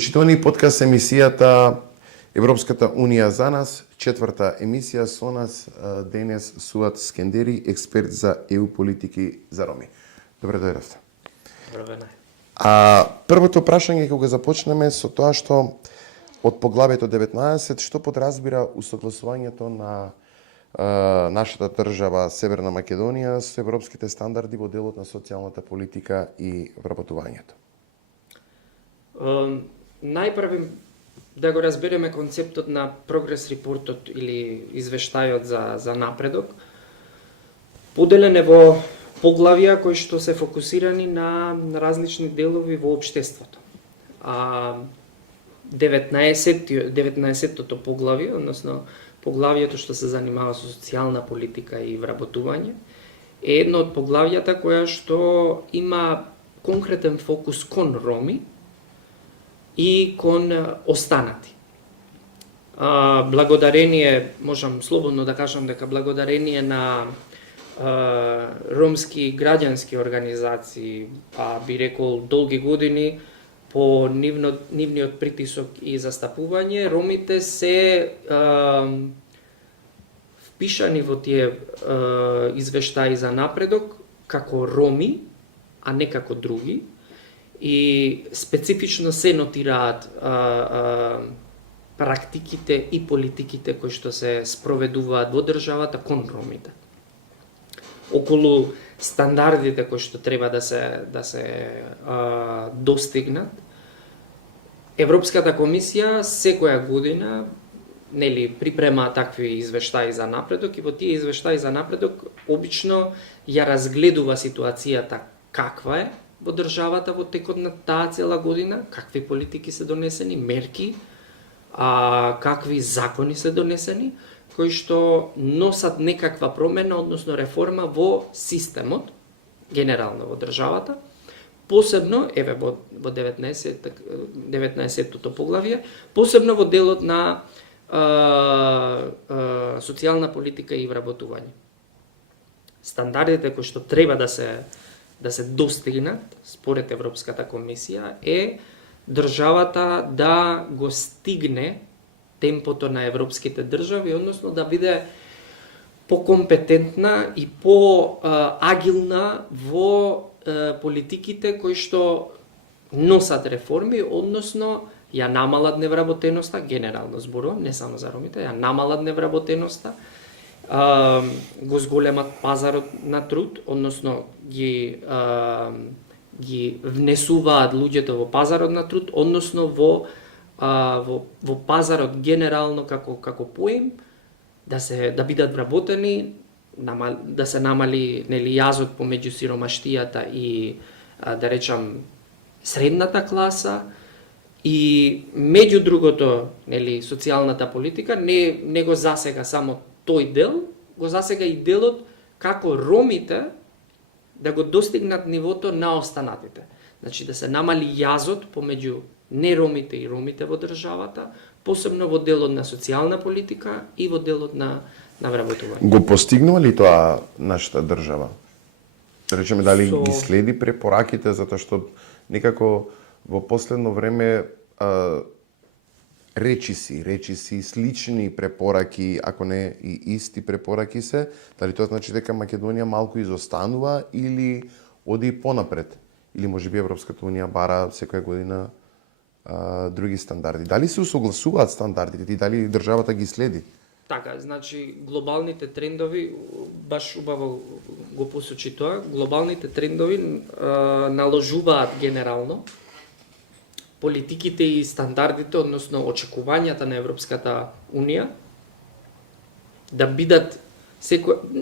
Почитувани подкаст емисијата Европската Унија за нас, четврта емисија со нас денес Суат Скендери, експерт за ЕУ политики за Роми. Добре дојдовте. Добре. Првото прашање кога започнеме со тоа што од поглавието 19 што подразбира усогласувањето на нашата држава Северна Македонија со европските стандарди во делот на социјалната политика и вработувањето. Најпрво да го разбереме концептот на прогрес репортот или извештајот за напредок. Поделен е во поглавја кои што се фокусирани на различни делови во општеството. 19-тото поглавје, односно поглавјето што се занимава со социјална политика и вработување, е едно од поглавјата која што има конкретен фокус кон роми и кон останати. Благодарение, можам слободно да кажам дека благодарение на ромски граѓански организации, би рекол долги години, по нивниот притисок и застапување, ромите се впишани во тие извештаи за напредок како роми, а не како други, и специфично се нотираат практиките и политиките кои што се спроведуваат во државата кон ромите. Околу стандардите кои што треба да се достигнат, Европската комисија секоја година припрема такви извештаи за напредок и во тие извештаи за напредок обично ја разгледува ситуацијата каква е во државата во текот на таа цела година, какви политики се донесени, мерки, какви закони се донесени, кои што носат некаква промена, односно реформа во системот, генерално во државата, посебно, во 19-тото поглавје, посебно во делот на социјална политика и вработување. Стандардите кои што треба да се достигнат, според Европската комисија, е државата да го стигне темпото на европските држави, односно да биде покомпетентна и поагилна во политиките кои што носат реформи, односно ја намалат невработеноста, генерално зборувам, не само за ромите, ја намалат невработеноста, го зголемат пазарот на труд, односно ги внесуваат луѓето во пазарот на труд, односно во пазарот генерално како поим, да бидат вработени, да се намали јазот помеѓу сиромаштијата и да речам средната класа, и меѓу другото, социјалната политика не го засега само тој дел, го засега и делот како ромите да го достигнат нивото на останатите. Значи да се намали јазот помеѓу неромите и ромите во државата, посебно во делот на социјална политика и во делот на вработување. Го постигнува ли тоа нашата држава? Да речеме, дали ги следи препораките, затоа што некако во последно време речиси, слични препораки, ако не и исти препораки се, дали тоа значи дека Македонија малку изостанува или оди и понапред? Или можеби Европската Унија бара секоја година други стандарди? Дали се усогласуваат стандардите и дали државата ги следи? Така, значи глобалните трендови, баш убаво го посочи тоа, глобалните трендови наложуваат генерално политиките и стандардите, односно очекувањата на Европската Унија да бидат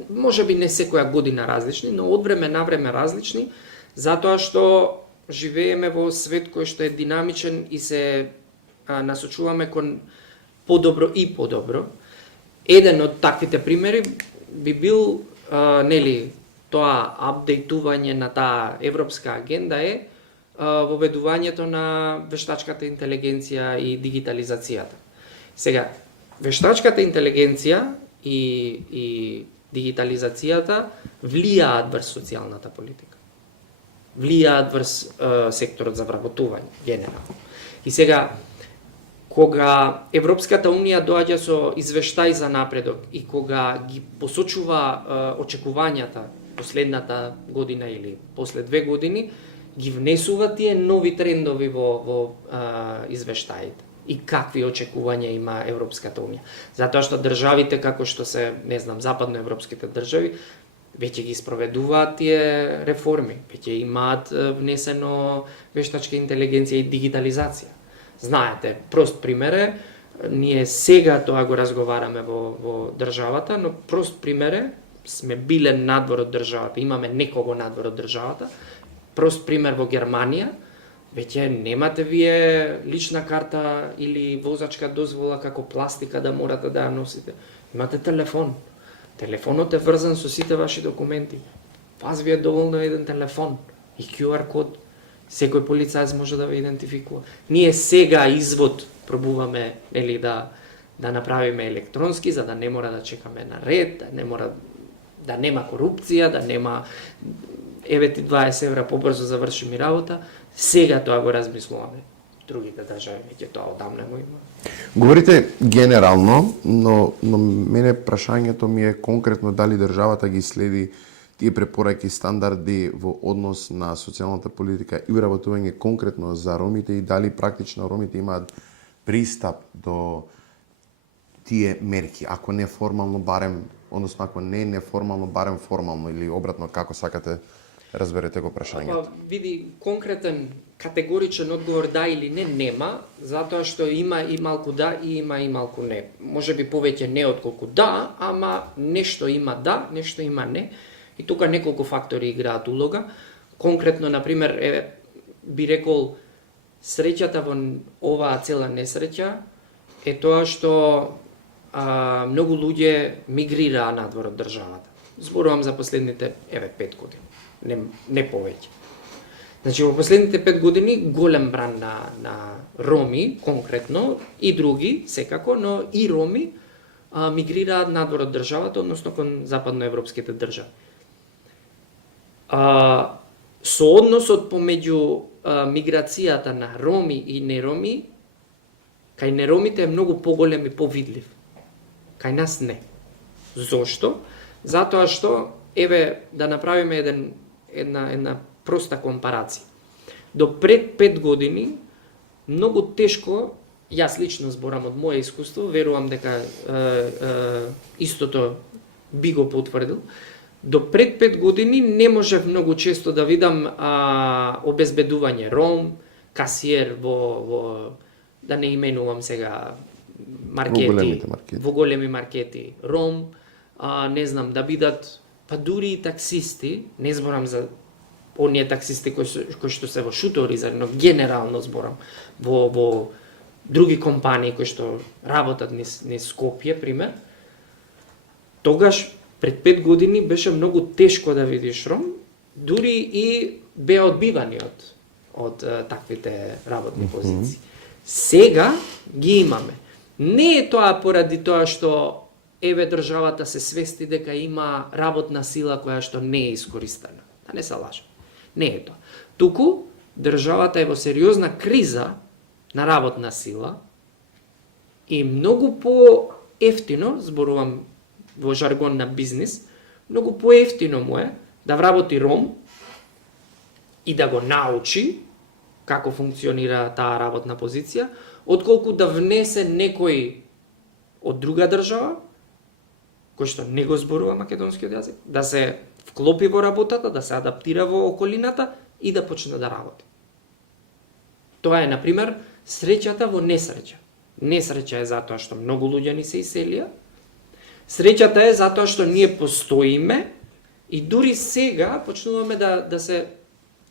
можеби не секоја година различни, но од време на време различни, затоа што живееме во свет кој што е динамичен и се насочуваме кон подобро и подобро. Еден од таквите примери би бил тоа апдейтување на таа европска агенда е воведувањето на вештачката интелигенција и дигитализацијата. Сега, вештачката интелигенција и дигитализацијата влијаат врз социјалната политика. Влијаат врз секторот за вработување, генерално. И сега, кога Европската Унија доаѓа со извештај за напредок и кога ги посочува очекувањата последната година или после 2 години, ги внесува тие нови трендови во извештаите и какви очекувања има Европската Унија. Затоа што државите како што се, не знам, западноевропските држави, веќе ги спроведуваат тие реформи, веќе имаат внесено вештачка интелигенција и дигитализација. Знаете, прост пример е, ние сега тоа го разговараме во државата, но прост пример е, сме биле надвор од државата, имаме некого надвор од државата. Прост пример во Германија, веќе немате вие лична карта или возачка дозвола како пластика да морате да ја носите. Имате телефон. Телефонот е врзан со сите ваши документи. Вас ви е доволно еден телефон и QR код. Секој полицаец може да ве идентификува. Ние сега извод пробуваме да направиме електронски, за да не мора да чекаме на ред, да нема корупција, да нема еве ти 20 евра побрзо заврши ми работа. Сега тоа го размислуваме. Другите држави веќе тоа одамна го има. Говорите генерално, но мене прашањето ми е конкретно дали државата ги следи тие препораки, стандарди во однос на социјалната политика и вработување конкретно за ромите и дали практично ромите имаат пристап до тие мерки, ако не формално барем, односно ако не неформално барем формално или обратно како сакате разберете го прашањето. Види конкретен категоричен одговор да или не нема, затоа што има и малку да и има и малку не. Може би повеќе не отколку да, ама нешто има да, нешто има не. И тука неколку фактори играат улога. Конкретно, например, би рекол, среќата во оваа цела несреќа е тоа што многу луѓе мигрираа надвор од државата. Зборувам за последните 5 години, не повеќе. Значи, во последните 5 години голем бран на роми, конкретно, и други, секако, но и роми мигрираат надвор од државата, односно кон западноевропските држави. Соодносот помеѓу миграцијата на роми и нероми, кај неромите е многу поголем и повидлив. Кај нас не. Зошто? Затоа што, еве, да направиме една проста компарација. До пред 5 години, многу тешко, јас лично зборам од моје искуство, верувам дека истото би го потврдил, до пред 5 години не можев многу често да видам обезбедување ром, касиер во да не именувам сега маркети, во големи маркети ром, не знам, да бидат, па дури и таксисти, не зборам за оние таксисти кои што се во Шуторизар, но генерално зборам во други компании кои што работат низ Скопје, пример, тогаш пред 5 години беше многу тешко да видиш ром, дури и беа одбивани од таквите работни позиции. Сега ги имаме. Не е тоа поради тоа што еве државата се свести дека има работна сила која што не е искористена. Да не се лажем. Не е тоа. Туку државата е во сериозна криза на работна сила и многу по-ефтино, зборувам во жаргон на бизнис, многу по-ефтино му е да вработи ром и да го научи како функционира таа работна позиција, отколку да внесе некој од друга држава, кој што не го зборува македонскиот јазик, да се вклопи во работата, да се адаптира во околината и да почне да работи. Тоа е, например, среќата во несреќа. Несреќа е затоа што многу луѓе ни се иселија, среќата е затоа што ние постоиме и дури сега почнуваме да се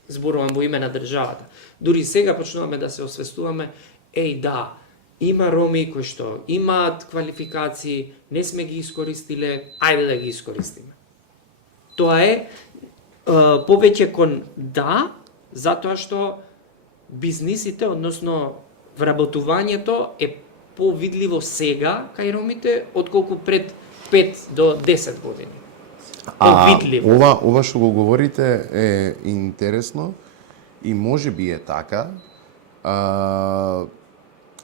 зборувам во име на државата. Дури сега почнуваме да се освестуваме, да, има роми кои што имаат квалификации, не сме ги искористиле, ајде да ги искористиме. Тоа е повеќе кон да, затоа што бизнисите, односно вработувањето е повидливо сега кај ромите, отколку пред 5 до 10 години. Ова што го говорите е интересно и може би е така,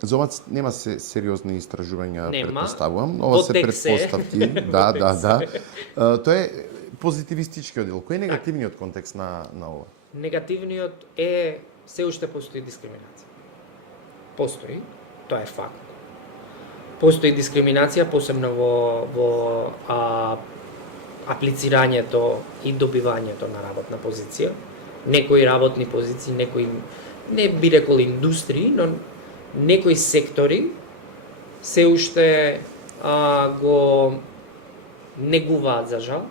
За ова нема сериозни истражувања, Нема. претпоставувам. Ова се Потек се. претпоставки. Да. Тоа е позитивистичкиот дел. Кој е негативниот контекст на ова? Негативниот е се уште постои дискриминација. Постои, тоа е факт. Постои дискриминација посебно во аплицирањето и добивањето на работна позиција. Некои работни позиции, некои не би рекол индустрии, но некои сектори се уште го негуваат за жал.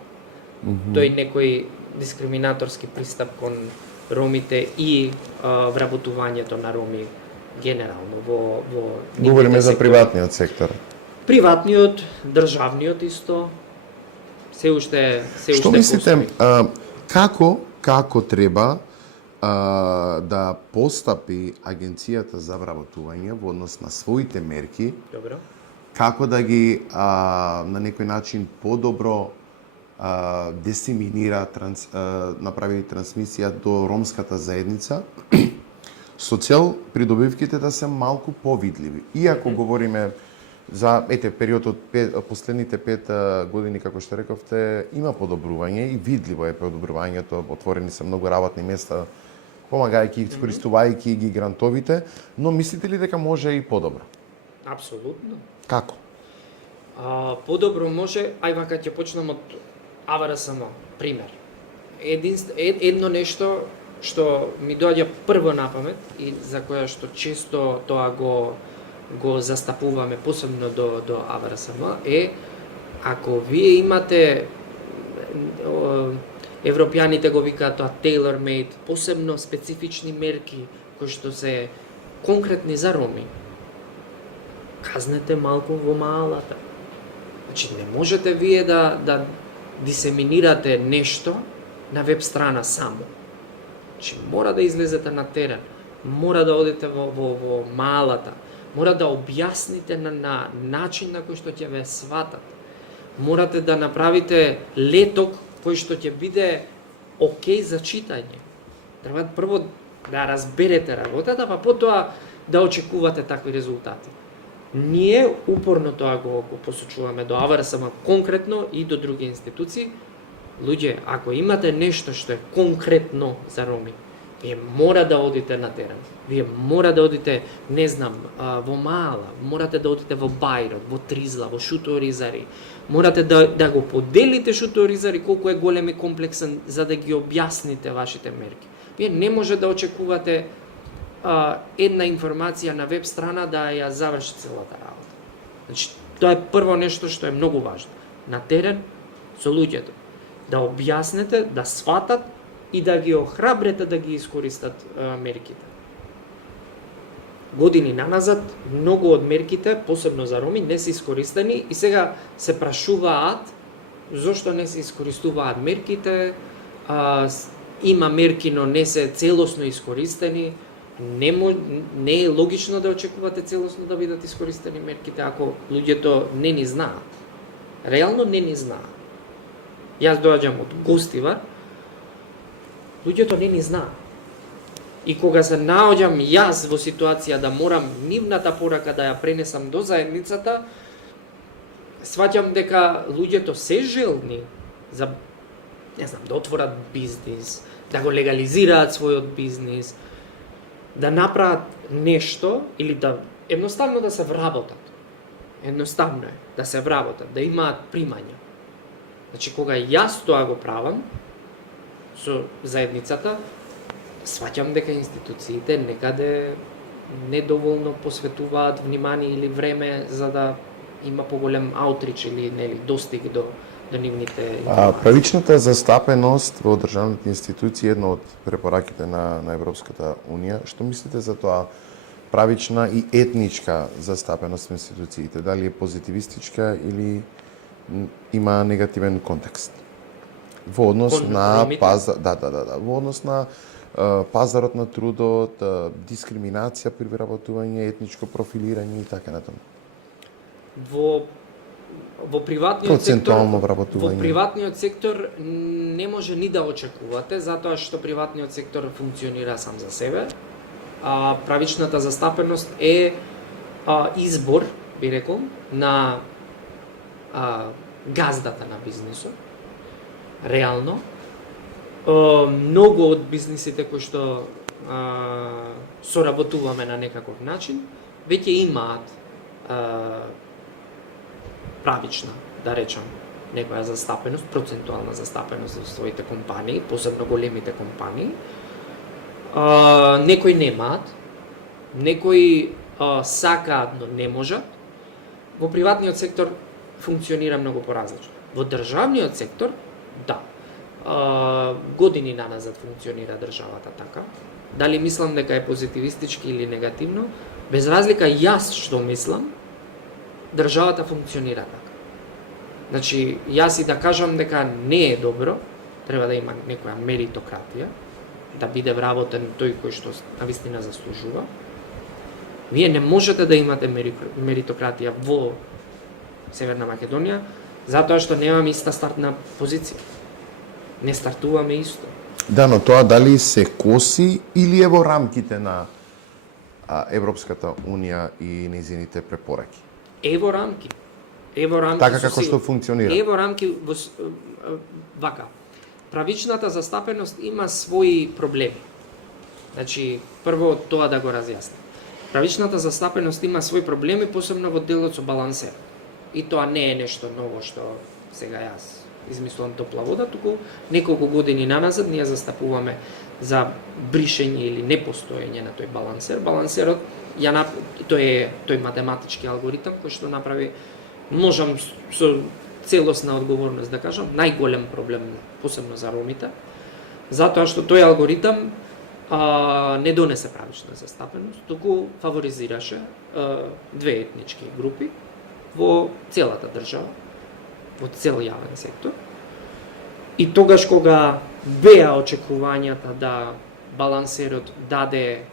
Тој некој дискриминаторски пристап кон ромите и вработувањето на роми генерално во Говориме за сектори. приватниот сектор. Приватниот, државниот исто се уште Што мислите, постои. како треба да постапи Агенцијата за вработување во однос на своите мерки, Добро. како да ги на некој начин подобро дисеминира, направи трансмисија до ромската заедница, со цел придобивките да се малку повидливи. Иако говориме за периодот последните 5 години, како што рековте, има подобрување и видливо е подобрувањето, отворени се многу работни места, помагајќи, искористувајќи ги грантовите, но мислите ли дека може и подобро? Апсолутно. Како? Подобро може, вака ќе почнам од АВРСМ, пример. Едно нешто што ми доаѓа прво на памет и за која што често тоа го застапуваме посебно до АВРСМ е ако вие имате европјаните го викаат тоа tailor made, посебно специфични мерки кои што се конкретни за роми, казнете малку во малата. Значи не можете вие да дисеминирате нешто на веб страна само. Значи мора да излезете на терен, мора да одите во малата, мора да објасните на начин на кој што ќе ве сватат. Морате да направите леток кој што ќе биде окей за читање. Треба прво да разберете работата, па потоа да очекувате такви резултати. Ние упорно тоа го посочуваме до АВРСМ конкретно и до други институции. Луѓе, ако имате нешто што е конкретно за роми, вие мора да одите на терен. Вие мора да одите, не знам, во Мала, морате да одите во Бајрот, во Тризла, во Шуторизари. Морате да го поделите Шуторизари колку е голем и комплексен за да ги објасните вашите мерки. Вие не може да очекувате една информација на веб страна да ја заврши целата работа. Значи, тоа е прво нешто што е многу важно. На терен со луѓето да објаснете, да сватат и да ги охрабрете да ги искористат мерките. Години наназад многу од мерките, посебно за роми, не се искористени и сега се прашуваат зошто не се искористуваат мерките, има мерки, но не се целосно искористени. Не е логично да очекувате целосно да бидат искористени мерките ако луѓето не ни знаат. Реално не ни знаат. Јас доаѓам од Гостивар, луѓето не ни знаат. И кога се наоѓам јас во ситуација да морам нивната порака да ја пренесам до заедницата, сваќам дека луѓето се желни за, не знам, да отворат бизнис, да го легализираат својот бизнис, да направат нешто или да едноставно да се вработат. Едноставно е да се вработат, да имаат примања. Значи кога јас тоа го правам со заедницата, сваќам дека институциите некаде недоволно посветуваат внимание или време за да има поголем аутрич или достиг до нивните. Правичната застапеност во државните институции е една од препораките на Европската унија. Што мислите за тоа? Правична и етничка застапеност во институциите, дали е позитивистичка или има негативен контекст? Во однос на во однос на пазарот на трудот, дискриминација при вработување, етничко профилирање и така натаму. Во приватниот сектор не може ни да очекувате, затоа што приватниот сектор функционира сам за себе. правичната застапеност е избор, би рекол, на газдата на бизнисот. Реално, многу од бизнисите кои што соработуваме на некаков начин, веќе имаат правична, да речам, некоја застапеност, процентуална застапеност во своите компании, посебно големите компании. Некои немаат, некои сакаат, но не можат. Во приватниот сектор функционира многу поразлично. Во државниот сектор, да, години наназад функционира државата така. Дали мислам дека е позитивистички или негативно, без разлика јас што мислам, државата функционира така. Значи, јас и да кажам дека не е добро, треба да има некоја меритократија, да биде вработен тој кој што навистина заслужува. Вие не можете да имате меритократија во Северна Македонија, затоа што немаме иста стартна позиција. Не стартуваме исто. Да, но тоа дали се коси или е во рамките на Европската Унија и нејзините препораки? Е во рамки. Така како што функционира. Е во рамки вака. Правичната застапеност има своји проблеми. Значи, прво тоа да го разјаснам. Правичната застапеност има своји проблеми, посебно во делот со балансер. И тоа не е нешто ново што сега јас измислувам топла вода, туку неколку години наназад ние застапуваме за бришење или непостоење на тој балансер. Балансерот тој математички алгоритам кој што направи, можам со целосна одговорност да кажам, најголем проблем посебно за ромите, затоа што тој алгоритам не донесе правична застапеност, туку фаворизираше две етнички групи во целата држава, во цел јавен сектор. И тогаш кога беа очекувањата да балансерот даде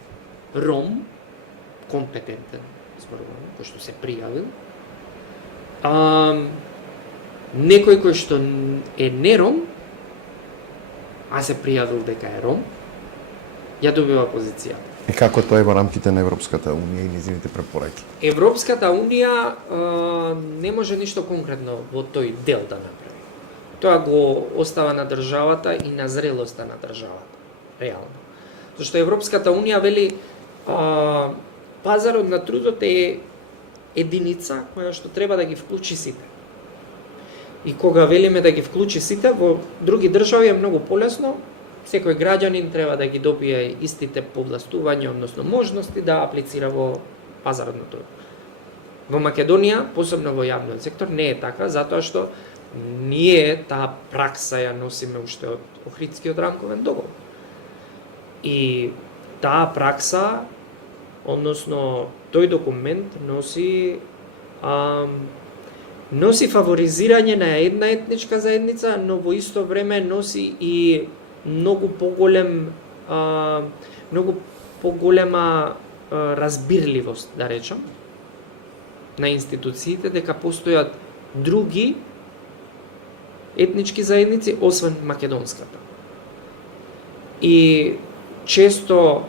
ром, компетентен зборувам, кој што се пријавил, некој кој што е не ром, а се пријавил дека е ром, ја добива позицијата. И како тоа е во рамките на Европската Унија и нејзините препораки? Европската Унија не може ништо конкретно во тој дел да направи. Тоа го остава на државата и на зрелоста на државата, реално. Зашто Европската Унија вели пазарот на трудот е единица која што треба да ги вклучи сите. И кога велиме да ги вклучи сите, во други држави е многу полесно, секој граѓанин треба да ги добие истите повластувања, односно можности да аплицира во пазарот на труд. Во Македонија, посебно во јавниот сектор, не е така, затоа што ние таа пракса ја носиме уште од Охридскиот рамковен договор. И таа пракса, односно тој документ носи фаворизирање на една етничка заедница, но во исто време носи и многу поголема разбирливост, да речам, на институциите дека постојат други етнички заедници освен македонската. И често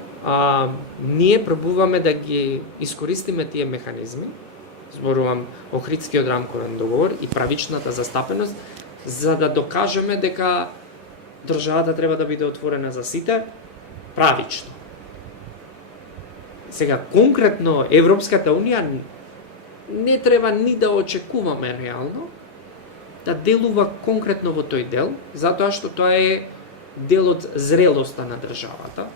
ние пробуваме да ги искористиме тие механизми, зборувам Охридскиот рамковен договор и правичната застапеност, за да докажеме дека државата треба да биде отворена за сите, правично. Сега, конкретно, Европската Унија не треба ни да очекуваме реално да делува конкретно во тој дел, затоа што тоа е дел од зрелоста на државата.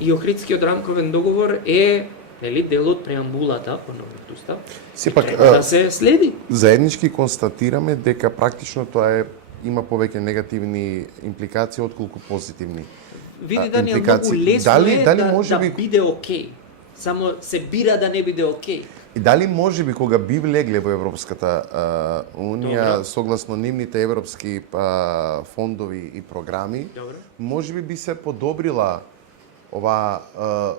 И Охридскиот рамковен договор е дел од преамбулата по новиот устав. Сепак да се следи. Заеднички констатираме дека практично тоа има повеќе негативни импликации отколку позитивни. Види, Даниел, многу лесно да биде окей. Само се бира да не биде окей. И дали можеби кога би влегле во Европската Унија, согласно нивните европски фондови и програми, можеби би се подобрила оваа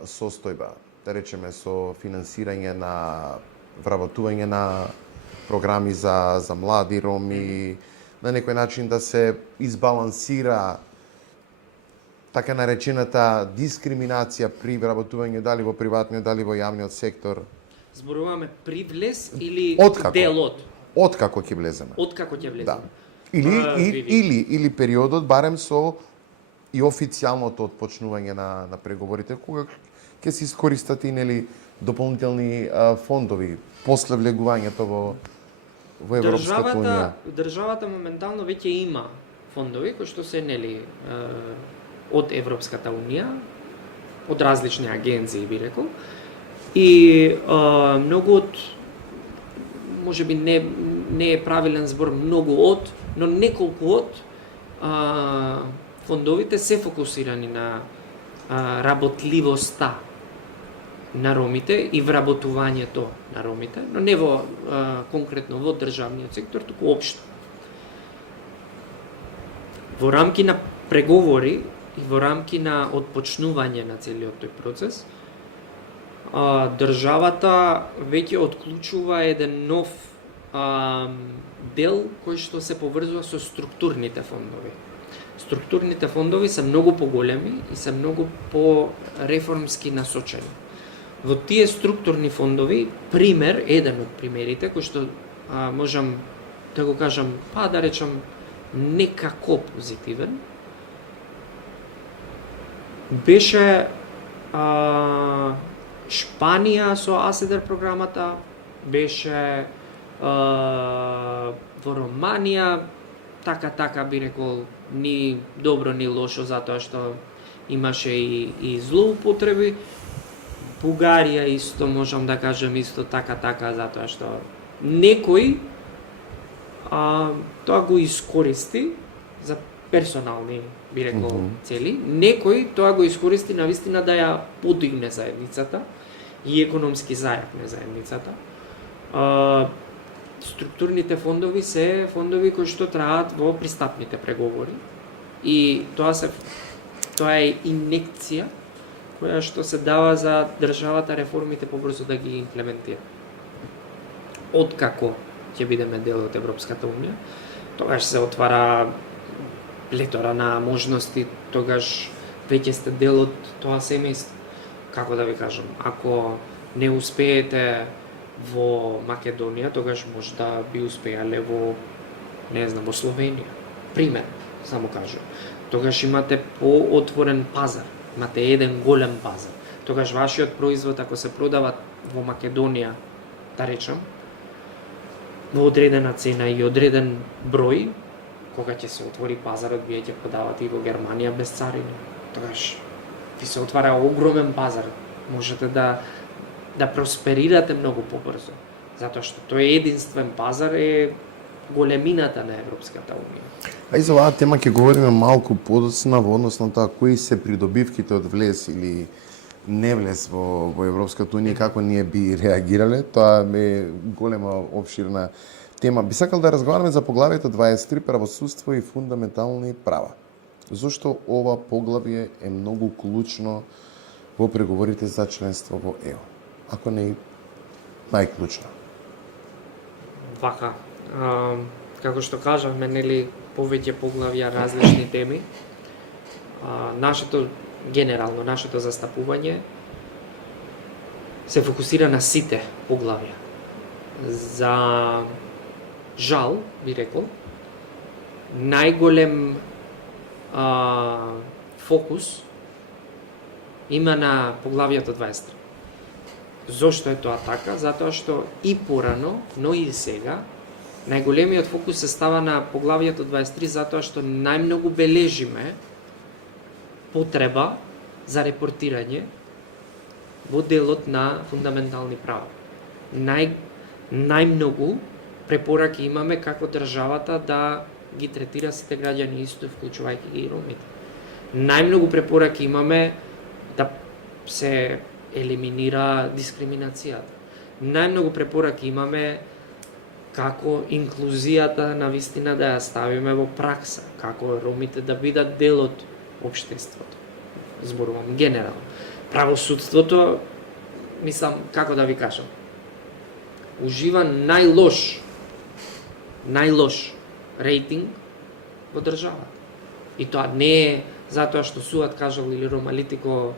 состојба, да речеме со финансирање на вработување на програми за млади роми, на некој начин да се избалансира така наречената дискриминација при вработување дали во приватниот, дали во јавниот сектор? Зборуваме при влез или Откако? дел од? Откако ќе влеземе? Откако ќе влеземе? Да. Или периодот барем со и официјалното отпочнување на преговорите, кога ќе се искористат и нели дополнителни фондови после влегувањето во Европската унија. Државата моментално веќе има фондови кои што се нели од Европската унија, од различни агенции би рекол. И многу од, можеби не е правилен збор многу од, но неколку од фондовите се фокусирани на работливоста на ромите и вработувањето на ромите, но не во конкретно во државниот сектор, туку општо. Во рамки на преговори и во рамки на отпочнување на целиот тој процес, државата веќе отклучува еден нов дел кој што се поврзува со структурните фондови. Структурните фондови се многу поголеми и се многу по-реформски насочени. Во тие структурни фондови, пример, еден од примерите, кој што можам да го кажам, да речам, некако позитивен, беше Шпанија со АСЕДЕР програмата, беше во Романија, така би рекол, ни добро ни лошо, затоа што имаше и злоупотреби. Бугарија исто можам да кажам исто така, затоа што некој тоа го искористи за персонални, би рекол, цели. Некој тоа го искористи навистина да ја подигне заедницата и економски зајакне заедницата. Структурните фондови се фондови кои што траат во пристапните преговори и тоа е инекција која што се дава за државата реформите побрзо да ги имплементира. Откако ќе бидеме дел од Европската унија, тогаш се отвара плетора на можности, тогаш веќе сте дел од тоа семејство. Како да ви кажам, ако не успеете во Македонија, тогаш може да би успеале во, не знам, во Словенија. Пример, само кажам. Тогаш имате поотворен пазар, имате еден голем пазар. Тогаш вашиот производ, ако се продава во Македонија, да речам, во одредена цена и одреден број, кога ќе се отвори пазарот, вие ќе продавате и во Германија без царина. Тогаш ви се отвара огромен пазар. Можете да просперирате многу побрзо, затоа што тој единствен пазар е големината на Европската унија. А и за оваа тема ќе говориме малку подоцна во однос на тоа кои се придобивките од влез или не влез во Европската унија, како ние би реагирале. Тоа е голема опширна тема. Би сакал да разговараме за поглавието 23 правосудство и фундаментални права. Зошто ова поглавје е многу клучно во преговорите за членство во ЕО? Ако не и најклучно. Вака, како што кажавме, нели, повеќе поглавја, различни теми. Генерално, нашето застапување се фокусира на сите поглавја. За жал, би рекол, најголем фокус има на поглавјето 23. Зошто е тоа така? Затоа што и порано, но и сега, најголемиот фокус се става на поглавјето 23, затоа што најмногу бележиме потреба за репортирање во делот на фундаментални права. Најмногу препораки имаме како државата да ги третира сите граѓани исто, вклучувајќи ги и ромите. Најмногу препораки имаме да се елиминира дискриминацијата. Најмногу препораки имаме како инклузијата навистина да ја ставиме во пракса, како ромите да бидат дел од општеството. Зборувам генерално. Правосудството, мислам, како да ви кажам, ужива најлош рейтинг во државата. И тоа не е затоа што Суат кажал или Ромалити го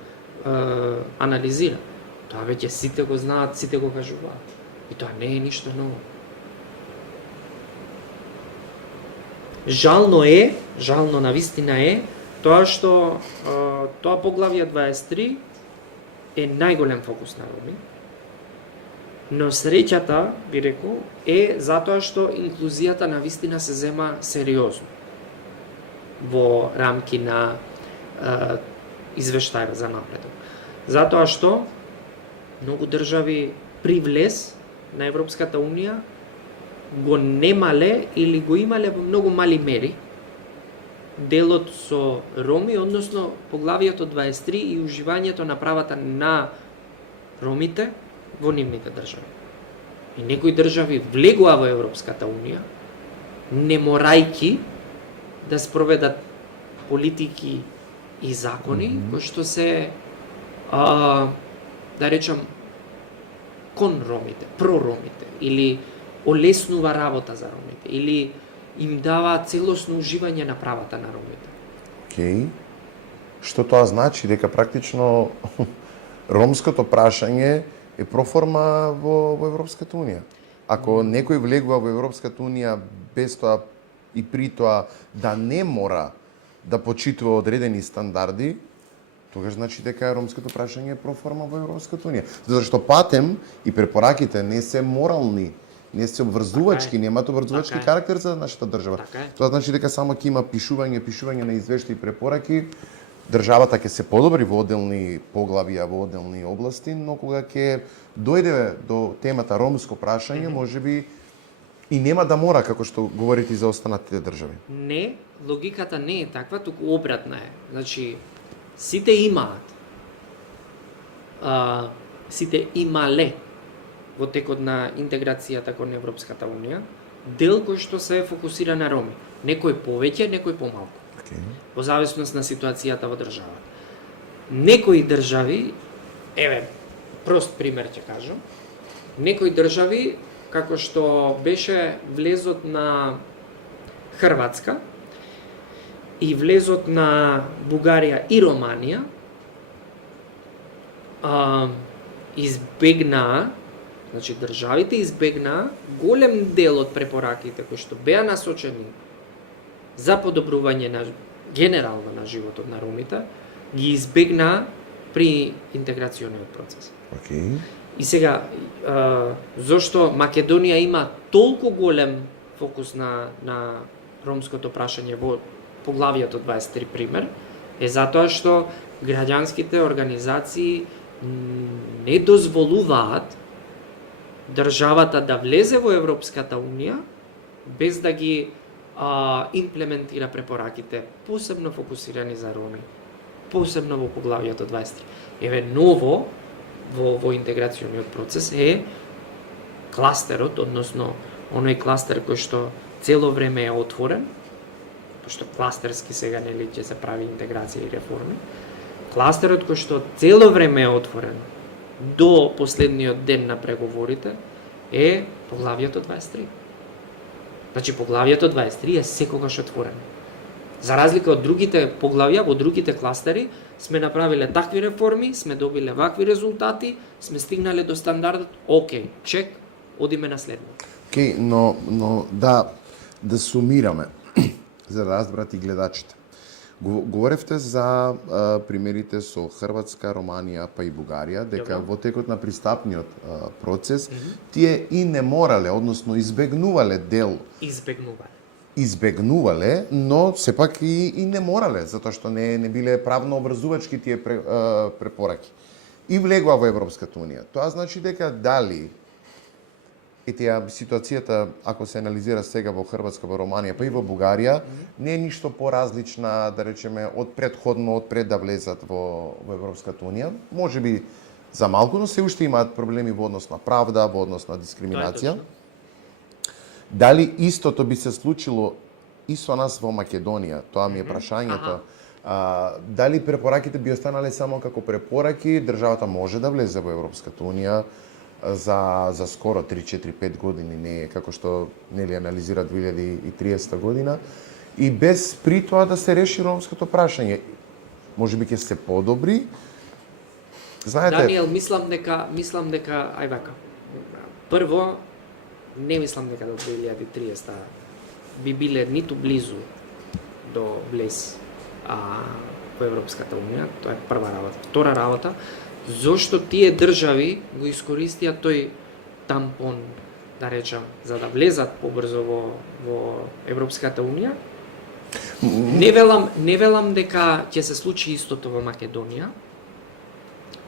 анализира. Тоа веќе сите го знаат, сите го кажуваат. И тоа не е ништо ново. Жално навистина е, тоа што тоа поглавје 23 е најголем фокус на Роми. Но среќата, би рекол, е затоа што инклузијата на вистина се зема сериозно во рамки на извештајот за напредок. Затоа што многу држави при влез на Европската Унија го немале или го имале во многу мали мери делот со Роми, односно поглавието 23 и уживањето на правата на ромите во нивните држави. И некои држави влегува во Европската Унија, не морајки да спроведат политики и закони, кои што се, да речам, кон ромите, про ромите, или олеснува работа за ромите, или им дава целосно уживање на правата на ромите. Океј. Што тоа значи? Дека практично ромското прашање е проформа во Европската Унија. Ако некој влегува во Европската Унија без тоа и при тоа да не мора да почитува одредени стандарди, тогаш значи дека ромското прашање е проформа во Европската Унија. Зашто патем и препораките не се морални, не се обврзувачки, немаат обврзувачки карактер за нашата држава. Тоа значи дека само ќе има пишување на извештаи и препораки, државата ќе се подобри во одделни поглавија, во одделни области, но кога ќе дојде до темата ромско прашање, можеби и нема да мора, како што говорите за останатите држави. Не, логиката не е таква, туку обратна е. Значи, сите имаат, сите имале во текот на интеграцијата кон Европската Унија, дел кој што се фокусира на роми. Некој повеќе, некој помалку. Во зависност на ситуацијата во државата. Некои држави, еве, прост пример ќе кажам, некои држави, како што беше влезот на Хрватска и влезот на Бугарија и Романија, избегнаа, значи државите избегнаа голем дел од препораките кои што беа насочени за подобрување на генерално на животот на ромите, ги избегнаа при интеграцијниот процес. И сега, зошто Македонија има толку голем фокус на ромското прашање во поглавието 23 пример, е затоа што граѓанските организации не дозволуваат државата да влезе во Европската Унија без да ги имплементира препораките, посебно фокусирани за роми, посебно во поглавието 23. Еве ново во интеграцијниот процес е кластерот, односно оној кластер кој што цело време е отворен, пошто кластерски сега нели ќе се прави интеграција и реформи. Кластерот кој што цело време е отворен до последниот ден на преговорите е поглавието 23. Значи поглавието 23 е секогаш отворено. За разлика од другите поглавја, во другите кластери сме направиле такви реформи, сме добиле вакви резултати, сме стигнале до стандардот, окей, чек, одиме на следното. Окей, но да сумираме за да разберат и гледачите. Говоревте за примерите со Хрватска, Романија, па и Бугарија, дека во текот на пристапниот процес тие и не морале, односно избегнувале дел. Избегнувале, но сепак и не морале, затоа што не биле правно образувачки тие препораки. И влегува во Европската Унија. Тоа значи дека дали ситуацијата, ако се анализира сега во Хрватска, во Романија, па и во Бугарија, не е ништо поразлична, да речеме, од пред да влезат во Европската Унија. Може би за малку, но се уште имаат проблеми во однос на правда, во однос на дискриминација. Дали истото би се случило и со нас во Македонија? Тоа ми е прашањето. Дали препораките би останале само како препораки, државата може да влезе во Европската Унија за скоро 3-4-5 години, не е како што нели анализира 2030 година, и без при тоа да се реши ромското прашање. можеби ќе се подобри. Знаете, Даниел, мислам дека ај вака. Прво, не мислам дека до 2030 би биле ниту близу до влез во Европската унија, тоа е прва работа. Втора работа, зошто тие држави го искористија тој тампон, да речам, за да влезат побрзо во Европската унија. Не велам дека ќе се случи истото во Македонија,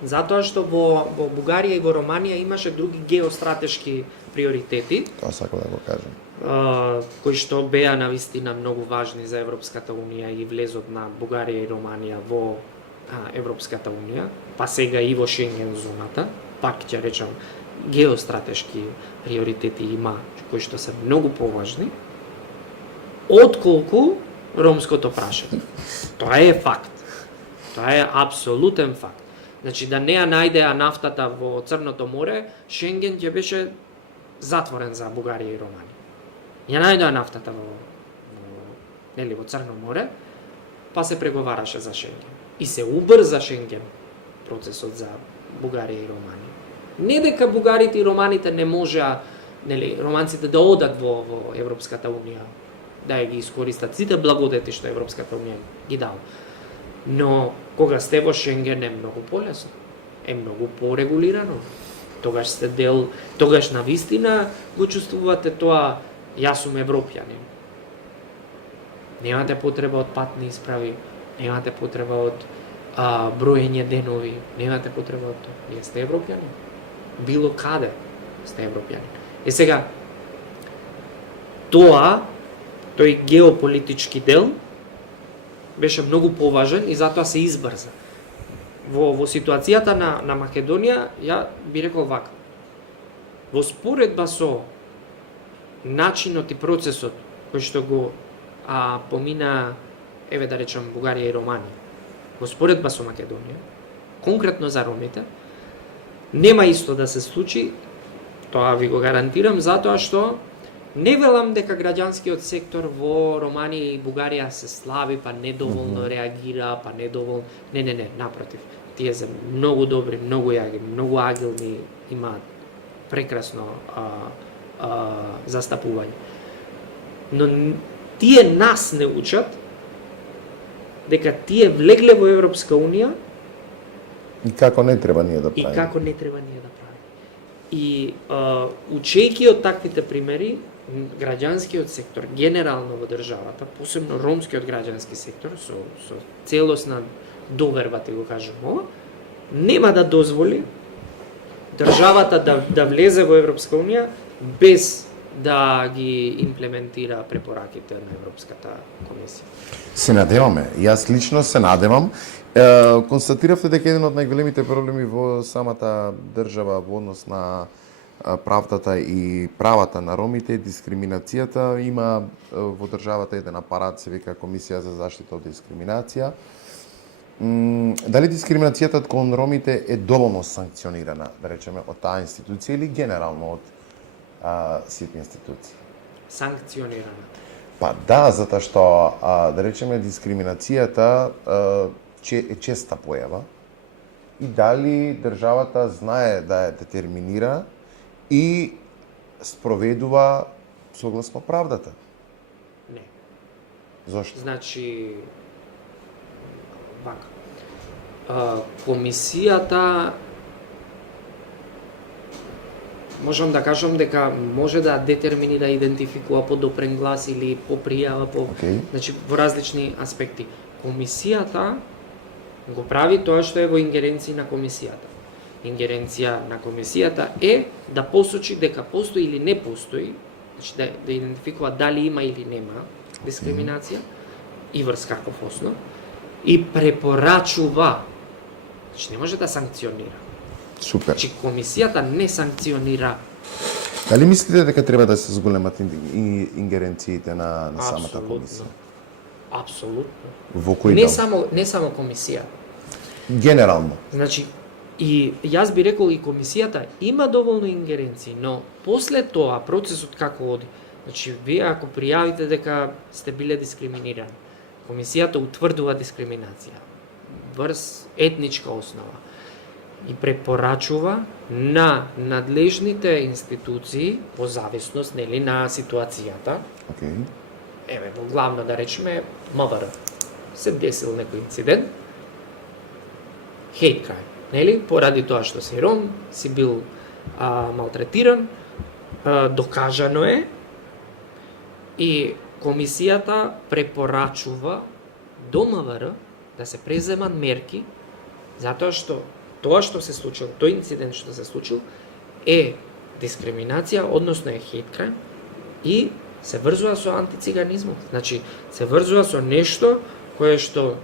затоа што во Бугарија и во Романија имаше други геостратешки приоритети. Тоа сакам да го кажам. Кои што беа навистина многу важни за Европската унија и влезот на Бугарија и Романија во Европската унија, па сега и во Шенген зоната, пак ќе речам, геостратешки приоритети има кои што се многу поважни отколку ромското прашање. Тоа е факт. Тоа е апсолутен факт. Значи да не ја најдеа нафтата во Црното море, Шенген ќе беше затворен за Бугарија и Романија. Ја најдоа нафтата во Црно море, па се преговараше за Шенген. И се убрза Шенген процесот за Бугарија и Романија. Не дека бугарите и романите не можеа, романците да одат во Европската унија, да ја ги искористат сите благодети што Европската унија ги дава. Но кога сте во Шенген е многу полесно, е многу порегулирано. Тогаш сте дел, тогаш навистина го чувствувате тоа, јас сум европјанин. Немате потреба од патни исправи, немате потреба од броење денови, немате потреба од тоа. Вие сте европјанин. Било каде сте европјанин. Сега, тој геополитички дел беше многу поважен и затоа се избрза. Во ситуацијата на Македонија, ја би рекол вака. Во споредба со начинот и процесот кој што го помина, еве да речем, Бугарија и Романија, во споредба со Македонија, конкретно за ромите, нема исто да се случи, тоа ви го гарантирам, затоа што не велам дека граѓанскиот сектор во Романија и Бугарија се слаби, па недоволно реагира, па недоволно... Не, напротив. Тие се многу добри, многу јаги, многу агилни, имаат прекрасно застапување. Но тие нас не учат дека тие влегле во Европска унија и како не треба ние да правиме. И како не треба ние да правиме. И учејќи од таквите примери, граѓанскиот сектор генерално во државата, посебно ромскиот граѓански сектор со целосна доверба, ти го кажам ова, нема да дозволи државата да влезе во Европска унија без да ги имплементира препораките на Европската комисија. Се надеваме. Јас лично се надевам. Констатиравте дека еден од најголемите проблеми во самата држава во однос на правдата и правата на ромите е дискриминацијата. Има во државата еден апарат, се вика Комисија за заштита од дискриминација. Дали дискриминацијата кон ромите е доволно санкционирана, да речеме, од таа институција или генерално од сите институции? Санкционирана. Па да, затоа што, да речеме, дискриминацијата е честа појава и дали државата знае да ја детерминира и спроведува согласно правдата? Не. Зошто? Значи, вака. Комисијата можам да кажам дека може да детерминира, идентификува по допрен глас или по пријава, значи во различни аспекти. Комисијата го прави тоа што е во ингеренција на комисијата. Ингеренција на комисијата е да посочи дека постои или не постои, значи да идентификува дали има или нема дискриминација и врз каков основ, и препорачува. Значи не може да санкционира. Супер. Значи комисијата не санкционира. Дали мислите дека треба да се зголемат ингеренциите на самата комисија? Апсолутно. Во кој дел? Не само комисија. Генерално. Значи, и јас би рекол и комисијата има доволно ингеренции, но после тоа процесот како оди. Значи, вие ако пријавите дека сте биле дискриминирани, комисијата утврдува дискриминација. врз етничка основа и препорачува на надлежните институции по зависност нели на ситуацијата. Океј. Еве, во главно да речеме МВР. Се десил некој инцидент, хейт крај, нели? Поради тоа што си ром, си бил малтретиран, докажано е, и комисијата препорачува до МВР да се преземат мерки, затоа што тоа што се случило, тој инцидент што се случил, е дискриминација, односно е хейт крај, и се врзува со антициганизмот. Значи, се врзува со нешто кое што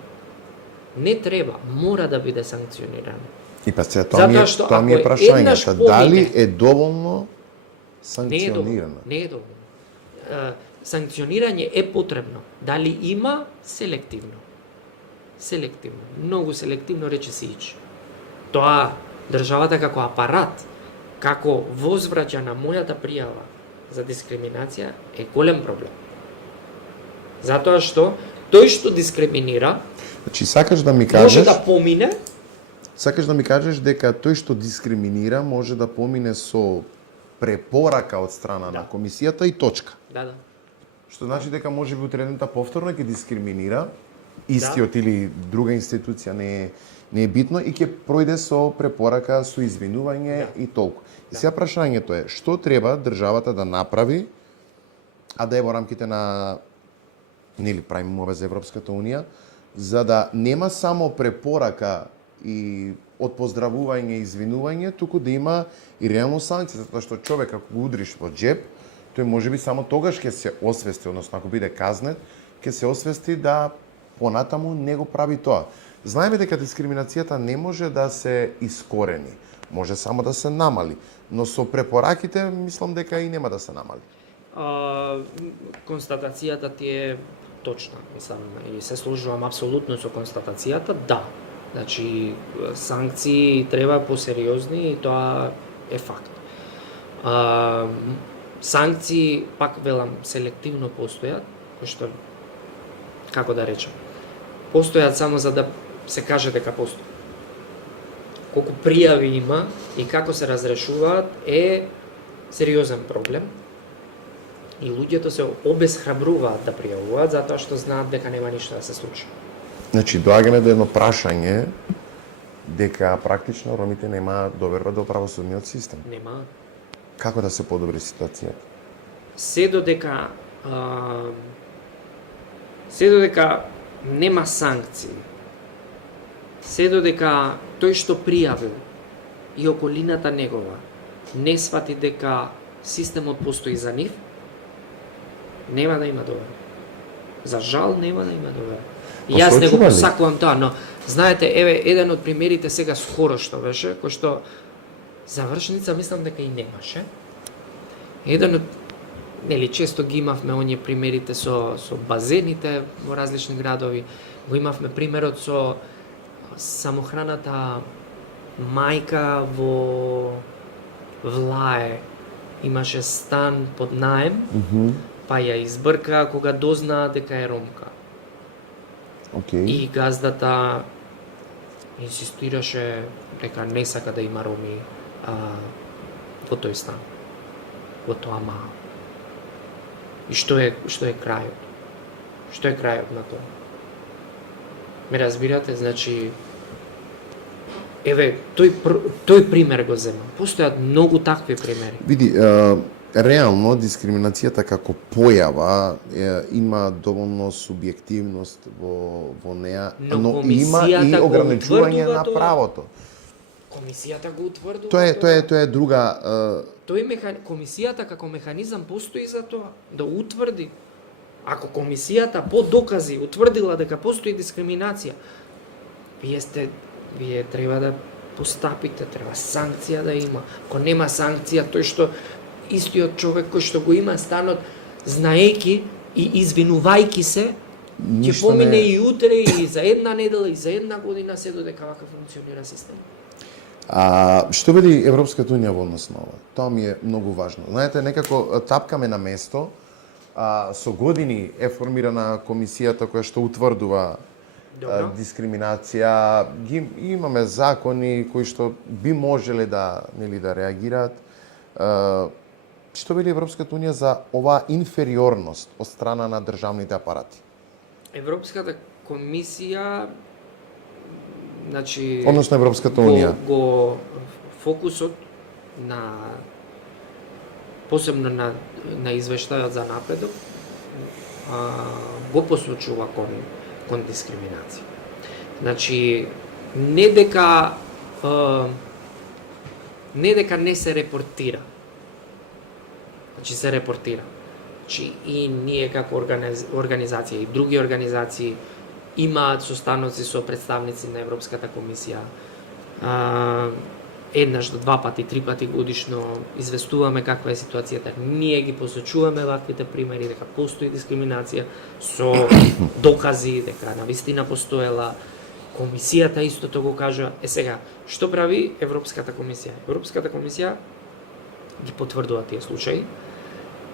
не треба, мора да биде санкционирано. И па сега тоа ми е прашањето, дали е доволно санкционирано? Не е доволно. Санкционирање е потребно. Дали има? Селективно. Селективно. Многу селективно речисич. Тоа државата како апарат, како возвраќа на мојата пријава за дискриминација е голем проблем. Затоа што тој што дискриминира, значи сакаш да ми кажеш, може да помине. Сакаш да ми кажеш дека тој што дискриминира може да помине со препорака од страна на комисијата и точка. Да. Што значи дека може би утредната повторно ќе дискриминира истиот или друга институција, не е битно, и ќе пројде со препорака, со извинување и толку. И сега прашањето е, што треба државата да направи, а да е во рамките на, нели, правиме ова за Европската Унија, за да нема само препорака и од поздравување и извинување, туку да има и реално санкција, затоа што човек ако го удриш во џеб, тој можеби само тогаш ќе се освести, односно ако биде казнет, ќе се освести да понатаму не го прави тоа. Знаеме дека дискриминацијата не може да се искорени, може само да се намали, но со препораките мислам дека и нема да се намали. Констатацијата ти е точна, мислам, и се служувам апсолутно со констатацијата, да. Значи, санкции треба посериозни и тоа е факт. Санкции, пак велам, селективно постојат, кои што, како да речем, постојат само за да се каже дека постои. Колку пријави има и како се разрешуваат е сериозен проблем. И луѓето се обесхрабруваат да пријавуваат затоа што знаат дека нема ништо да се случи. Значи, доаѓаме до едно прашање дека практично ромите немаат доверба до правосудниот систем. Нема. Како да се подобри ситуацијата? Се додека нема санкции, се додека тој што пријавил и околината негова не свати дека системот постои за нив, нема да има доверба. За жал нема да има доверба. И јас не го посакувам тоа, но знаете, еве еден од примерите сега скоро што беше, кој што завршница мислам дека и немаше. Еден од, нели, често ги имавме оние примерите со базените во различни градови, го имавме примерот со самохраната мајка во Влае. Имаше стан под наем, па ја избрка кога дознаа дека е ромка. И газдата инсистираше дека не сака да има роми во тој стан, во тоа маа. И што е крајот? Што е крајот на тоа? Ме разбирате? Значи, еве, тој пример го земам. Постојат многу такви примери. Види, реално дискриминацијата како појава има доволно субјективност во неа, но има и ограничување на правото. Комисијата го утврдува. Тоа е друга. Комисијата како механизам постои за тоа, да утврди. Ако комисијата по докази утврдила дека постои дискриминација, вие треба да постапите, треба санкција да има. Ако нема санкција, тој што истиот човек кој што го има станот, знаејќи и извинувајќи се, ќе помине и утре, и за една недела, и за една година, се додека вака функционира системот. Што биде Европската Унија во однос на ова? Тоа ми е многу важно. Знаете, некако тапкаме на место, со години е формирана комисијата која што утврдува Добро. дискриминација, имаме закони кои што би можеле да да реагираат. Што вели Европската унија за оваа инфериорност од страна на државните апарати? Европската комисија, значи, Односно Европската унија. го фокусот на посебно на извештајот за напредок го посочува кон дискриминација. Значи, не дека не се репортира. Значи се репортира. Значи и ние како организација и други организации имаат состаноци со представници на Европската комисија. Еднаш до два пати, три пати годишно известуваме каква е ситуацијата. Ние ги посочуваме ваквите примери дека постои дискриминација со докази дека навистина постоела. Комисијата истото го кажа. Сега, што прави Европската комисија? Европската комисија ги потврдува тие случаи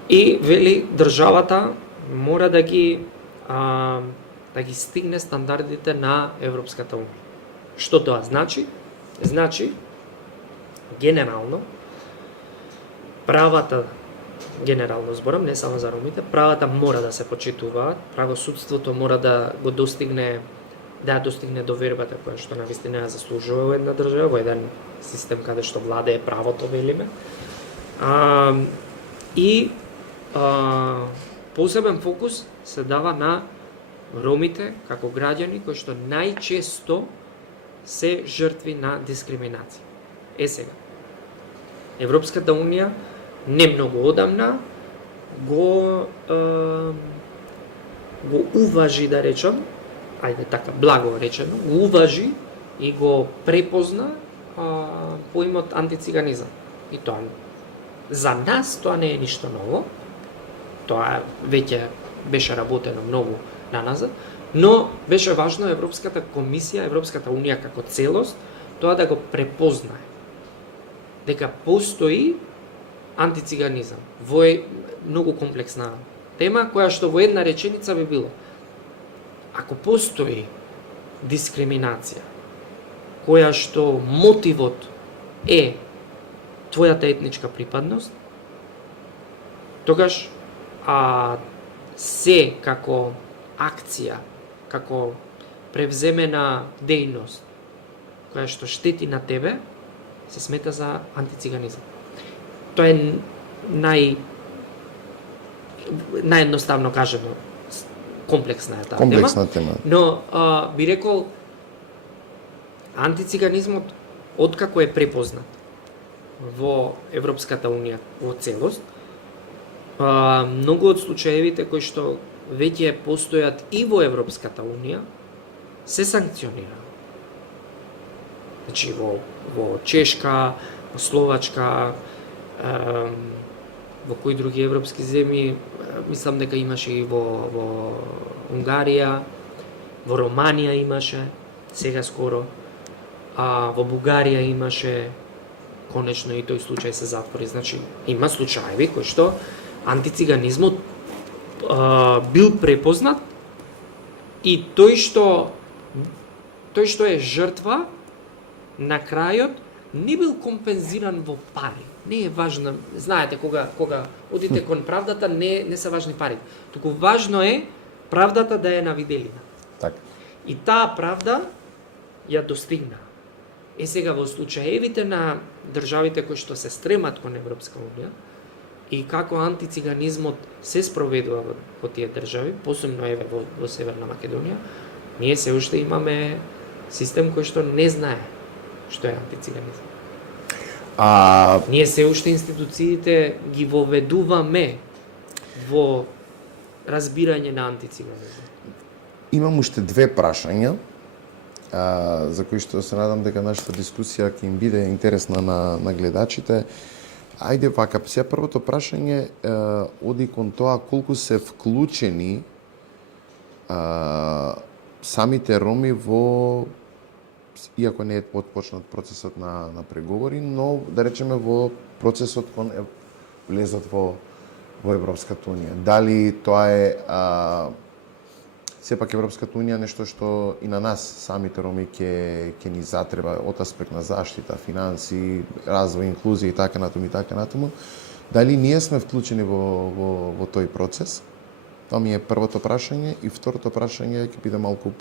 и вели државата мора да ги стигне стандардите на Европската унија. Што тоа значи? Значи генерално правата, генерално зборам, не само за ромите, правата мора да се почитуваат, правосудството мора да го достигне, да достигне довербата која што навистина ја заслужува во една држава, во еден систем каде што владее правото, велиме. Посебен фокус се дава на ромите како граѓани кои што најчесто се жртви на дискриминација. Сега, Европската унија не многу одамна го уважи, да речам, ајде така благо речено, го уважи и го препозна поимот антициганизам. И тоа за нас тоа не е ништо ново. Тоа веќе беше работено многу наназад, но беше важно Европската комисија, Европската унија како целост, тоа да го препознае. Дека постои антициганизам. Во многу комплексна тема, која што во една реченица би било: ако постои дискриминација, која што мотивот е твојата етничка припадност, тогаш се како акција, како превземена дејност, која што штети на тебе, се смета за антициганизам. Тоа е наједноставно кажано, комплексна е таа тема. Но би рекол, антициганизмот, откако е препознат во Европската унија во целост, многу од случаевите кои што веќе постојат и во Европската унија се санкционира. Значи во Чешка, во Словачка, во кои други европски земји, мислам дека имаше и во Унгарија, во Романија имаше, сега скоро, во Бугарија имаше, конечно и тој случај се затвори. Значи има случаеви кои што антициганизмот бил препознат и тој што е жртва на крајот не бил компензиран во пари. Не е важно, знаете, кога одите кон правдата, не се важни пари. Туку важно е правдата да е на виделина. Така. И таа правда ја достигна. Сега во случаевите на државите кои што се стремат кон Европска унија и како антициганизмот се спроведува во тие држави, посебно еве во Северна Македонија, ние се уште имаме систем кој што не знае што е антициганизм. Ние се уште институциите ги воведуваме во разбирање на антициганизм. Имам уште две прашања, за кои што се надам дека нашата дискусија ќе им биде интересна на гледачите. Ајде вака, сега првото прашање оди кон тоа колку се вклучени самите роми во, иако не е почнат процесот на преговори, но да речеме во процесот кон влезот во Европската унија. Дали тоа е сепак Европската унија нешто што и на нас самите роми ќе ни затреба од аспект на заштита, финанси, развој, инклузија и така натаму. Дали ние сме вклучени во тој процес? Тоа ми е првото прашање и второто прашање ќе биде малку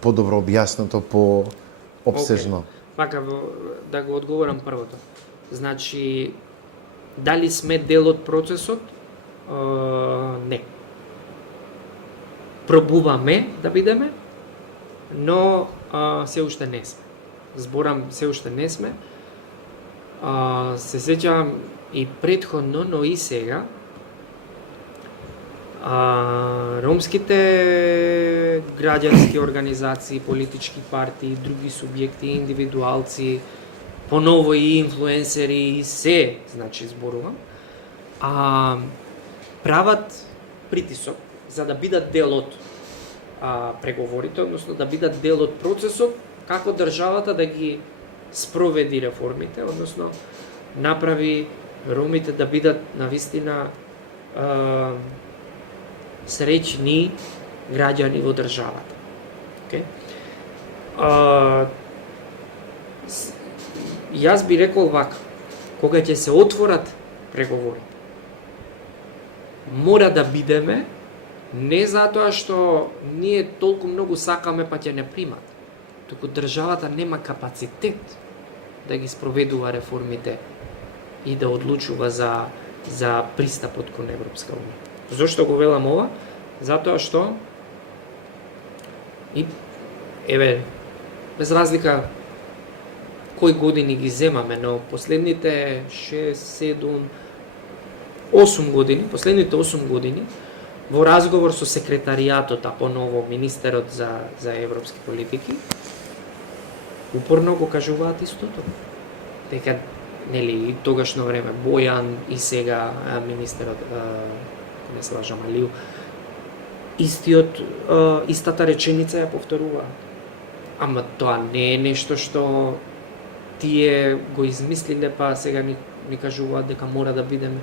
подобро објаснато, обсежно. Мака да го одговорам првото. Значи, дали сме дел од процесот? Не. Пробуваме да бидеме, но се уште не сме. Зборам, се уште не сме. Се сеќавам и претходно, но и сега, ромските граѓански организации, политички партии, други субјекти, индивидуалци, поново и инфлуенсери, и се, значи, зборувам, прават притисок за да бидат дел од преговорите, односно да бидат дел од процесот, како државата да ги спроведи реформите, односно направи ромите да бидат навистина среќни граѓани во државата. Okay? Јас би рекол вака, кога ќе се отворат преговорите, мора да бидеме не затоа што ние толку многу сакаме па ќе не примат, туку државата нема капацитет да ги спроведува реформите и да одлучува за пристапот кон Европска унија. Зошто го велам ова? Затоа што и без разлика кои години ги земаме, но последните 6, 7, 8 години, последните 8 години во разговор со секретаријатот, а поново министерот за европски политики, упорно го кажуваат истото. Дека нели и тогашно време Бојан и сега министерот не се лажам Алију, истата реченица ја повторува. Ама тоа не е нешто што тие го измислиле па сега ни кажуваат дека мора да бидеме.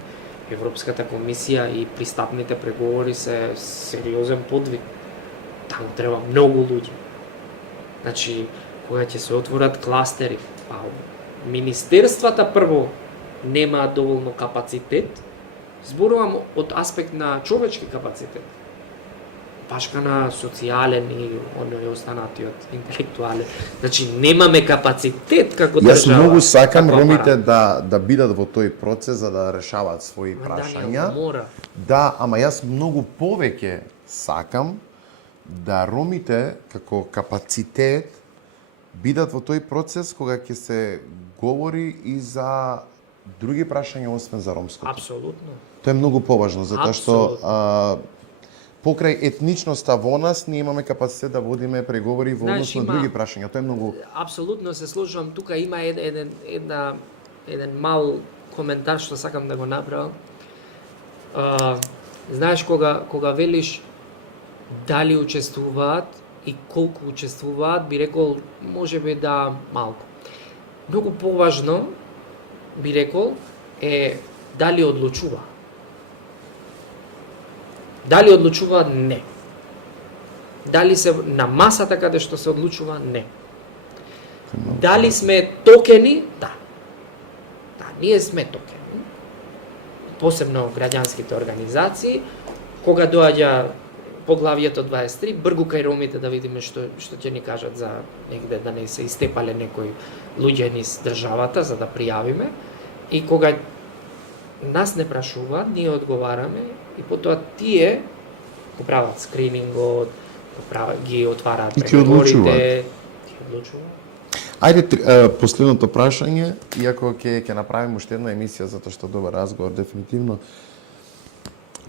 Европската комисија и пристапните преговори се сериозен подвиг. Таму треба многу луѓе. Значи, кога ќе се отворат кластери, министерствата прво немаат доволно капацитет, зборувам од аспект на човечки капацитет, пашка на социјален и останатиот интелектуален. Значи, немаме капацитет како држава. Јас многу сакам ромите да бидат во тој процес за да решаваат своји прашања. Да, ама јас многу повеќе сакам да ромите како капацитет бидат во тој процес кога ќе се говори и за други прашања освен за ромското. Апсолутно. Тоа е многу поважно, затоа што покрај етничноста во нас ние имаме капацитет да водиме преговори во однос на други прашања. Тоа е многу. Апсолутно се сложувам. Тука има еден мал коментар што сакам да го направам. Знаеш кога велиш дали учествуваат и колку учествуваат, би рекол можеби да малку. Многу поважно би рекол е дали одлучува. Дали одлучува? Не. Дали се на масата каде што се одлучува? Не. Дали сме токени? Да. Да, ние сме токени. Посебно граѓанските организации, кога доаѓа поглавието 23, бргу кај ромите да видиме што ќе ни кажат за негде да не се истепале некои луѓе низ државата за да пријавиме. И кога нас не прашуваат, ние одговараме и потоа тие го прават скринингот, ги отвараат преговорите, ги одлучуваат. Ајде последното прашање, иако ќе направиме уште една емисија затоа што добар разговор дефинитивно.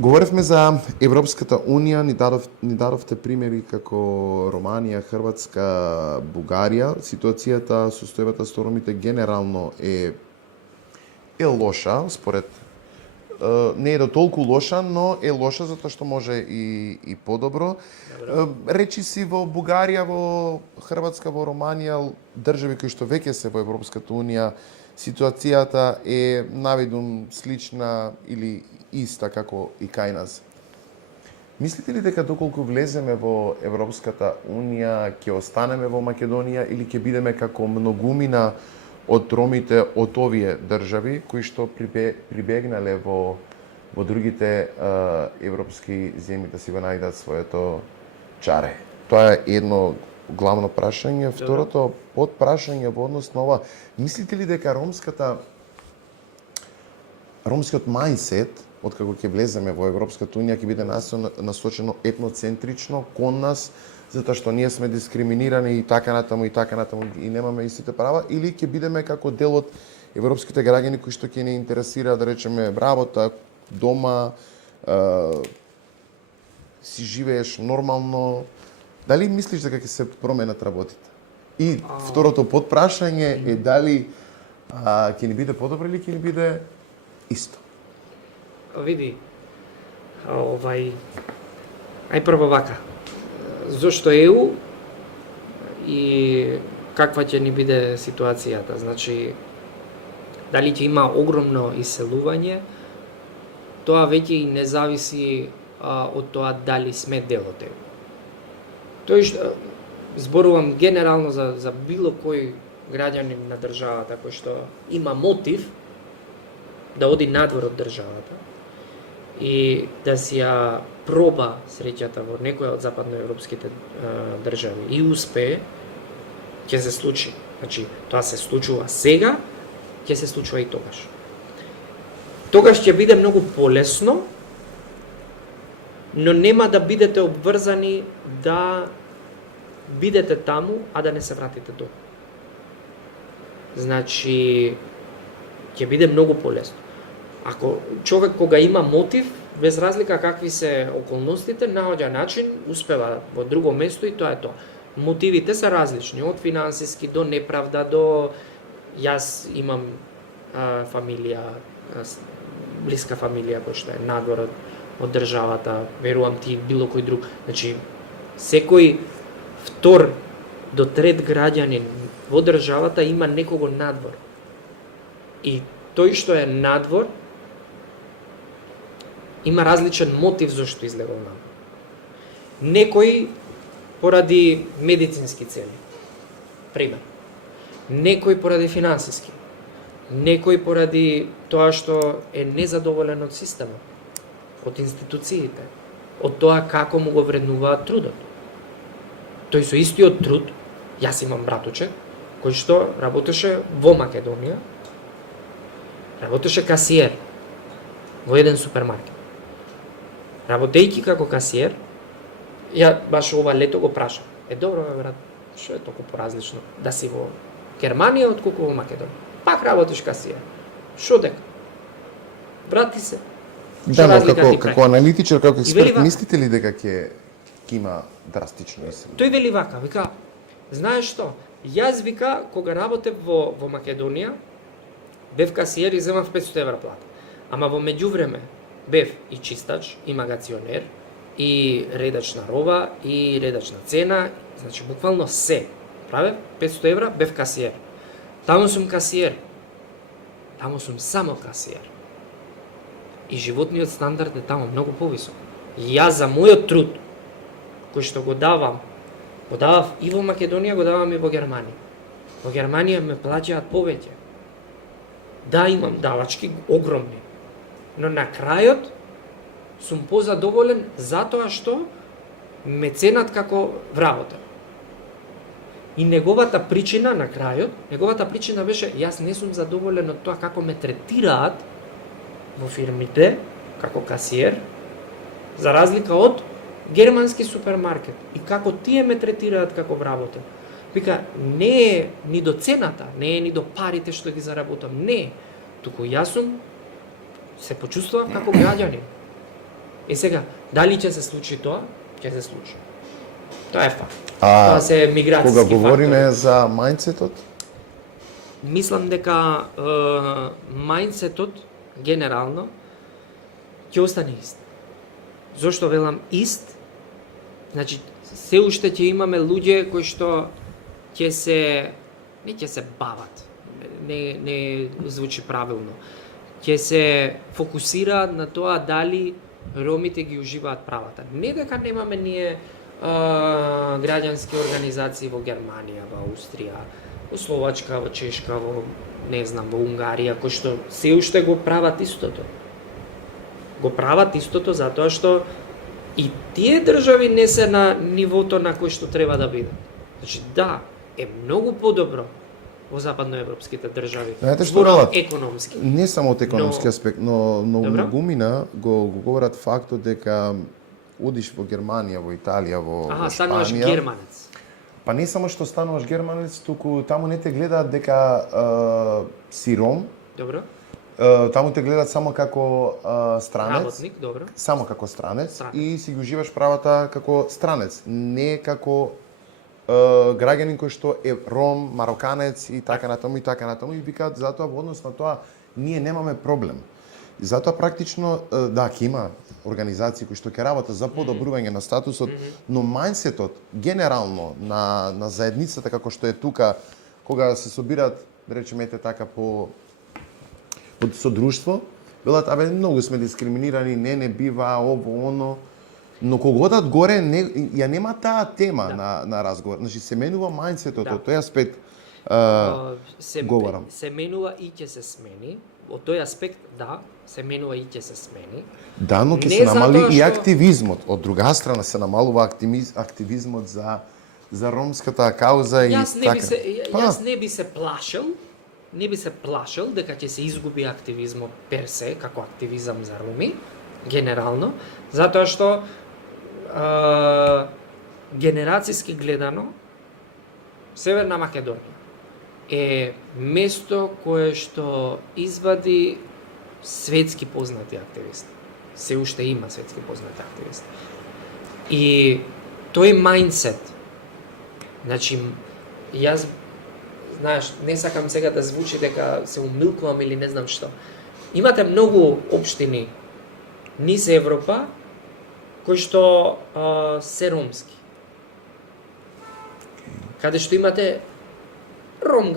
Говоревме за Европската унија, ни дадовте примери како Романија, Хрватска, Бугарија. Ситуацијата, состојбата со ромите генерално е лоша, според не е до толку лоша, но е лоша затоа што може и подобро. Речи си во Бугарија, во Хрватска, во Романија, држави кои што веќе се во Европската унија, ситуацијата е навидум слична или иста како и кај нас. Мислите ли дека доколку влеземе во Европската Унија, ќе останеме во Македонија или ќе бидеме како многумина од ромите од овие држави кои што прибегнале во другите европски земји да си го најдат своето чаре? Тоа е едно главно прашање. Второто подпрашање во однос на ова, мислите ли дека ромскиот мајндсет откако ќе влеземе во Европската Унија ќе биде насочено етноцентрично кон нас, затоа што ние сме дискриминирани и така натаму и немаме истите права, или ќе бидеме како дел од европските граѓани кои што ќе не интересира, да речеме, работа, дома, си живееш нормално. Дали мислиш дека ќе се променат работите? И второто подпрашање е дали ќе ни биде подобро или ќе ни биде исто? Види, ај прво вака. Зошто ЕУ и каква ќе ни биде ситуацијата? Значи, дали ќе има огромно иселување, тоа веќе и не зависи од тоа дали сме дел од ЕУ. Тој што зборувам генерално за било кој граѓанин на државата кој што има мотив да оди надвор од државата и да си ја проба среќата во некоја од западноевропските држави и успее, ќе се случи. Значи, тоа се случува сега, ќе се случува и тогаш. Тогаш ќе биде многу полесно, но нема да бидете обврзани да бидете таму, а да не се вратите дома. Значи, ќе биде многу полесно. Ако човек кога има мотив, без разлика какви се околностите, наоѓа начин, успева во друго место и тоа е тоа. Мотивите се различни, од финансиски до неправда, до јас имам фамилија, блиска фамилија која што е надвор од државата, верувам ти било кој друг. Значи, секој втор до трет граѓанин во државата има некого надвор. И тој што е надвор има различен мотив зашто излегол надвор. Некој поради медицински цели, пример. Некој поради финансиски. Некој поради тоа што е незадоволен од системот, од институциите, од тоа како му го вреднуваат трудот. Тој со истиот труд, јас имам братуче, кој што работеше во Македонија, работеше касиер во еден супермаркет. Работејќи како касиер, ја баш ова лето го прашам. Добро, брат, што е толку поразлично да си во Германија отколку во Македонија? Пак работиш касиер. Што дека? Врати се. Да, но како аналитичар, како експерт, мислите ли дека ќе има драстично иселување? Тој вели вака, вика, знаеш што? Јас вика кога работев во Македонија, бев касиер и земав 500 евра плата. Ама во меѓувреме бев и чистач, и магационер, и редач на роба, и редач на цена, значи буквално се. Правев 500 евра, бев касиер. Таму сум касиер. Таму сум само касиер. И животниот стандард е таму многу повисок. Јас за мојот труд, кој што го давав и во Македонија, го давам и во Германија. Во Германија ме плаќаат повеќе. Да, имам давачки огромни, но на крајот сум позадоволен затоа што ме ценат како вработен. И неговата причина на крајот, беше јас не сум задоволен од тоа како ме третираат во фирмите како касиер, за разлика од германски супермаркет и како тие ме третираат како вработен. Вика, не е ни до цената, не е ни до парите што ги заработам, не, туку јас се почувствував како граѓанин. И сега, дали ќе се случи тоа? Ќе се случи. Тоа е факт. Тоа се миграцијски фактори. Кога говориме за мајндсетот? Мислам дека мајндсетот генерално ќе остане ист. Зошто велам ист? Значи, се уште ќе имаме луѓе кои што не ќе се бават. Не звучи правилно. Ќе се фокусираат на тоа дали ромите ги уживаат правата. Не дека немаме ние граѓански организации во Германија, во Австрија, во Словачка, во Чешка, во не знам, во Унгарија, кои што се уште го прават истото. Го прават истото затоа што и тие држави не се на нивото на кој што треба да бидат. Значи да, е многу подобро во западноевропските држави. Знаете што зборам велат? економски. Не само од економски аспект, но Добро. многумина го говорат фактот дека одиш во Германија, во Италија, во Стануваш Шпанија. германец. Па не само што стануваш германец, туку таму не те гледаат дека си ром, Добро? таму те гледаат само како странец. Работник, добро. Само како странец, Странец. и си ги уживаш правата како странец, не како граѓанин кој што е ром, мароканец и така натаму и викаат затоа во однос на тоа ние немаме проблем. И затоа практично да ќе има организации кои што ќе работат за подобрување на статусот, но мајндсетот генерално на заедницата како што е тука кога се собираат, да речеме ете така по со друштво, велат абе многу сме дискриминирани, не бива ово оно. Но кога одат горе, ја нема таа тема на разговор. Значи, се менува мајндсетот, од тој аспект говорам. Се менува и ќе се смени. Од тој аспект, да, се менува и ќе се смени. Да, но ќе Не се намали затоа и што- активизмот. Од друга страна се намалува активизмот за ромската кауза и Јас не така. би се Па, јас не би се плашил дека ќе се изгуби активизмот пер се како активизам за роми генерално, затоа што генерацијски гледано Северна Македонија е место кое што извади светски познати активисти. Се уште има светски познати активисти. И тој мајндсет, значи, јас, знаеш, не сакам сега да звучи дека се умилкувам или не знам што. Имате многу општини низ Европа кои што се ромски. Каде што имате ром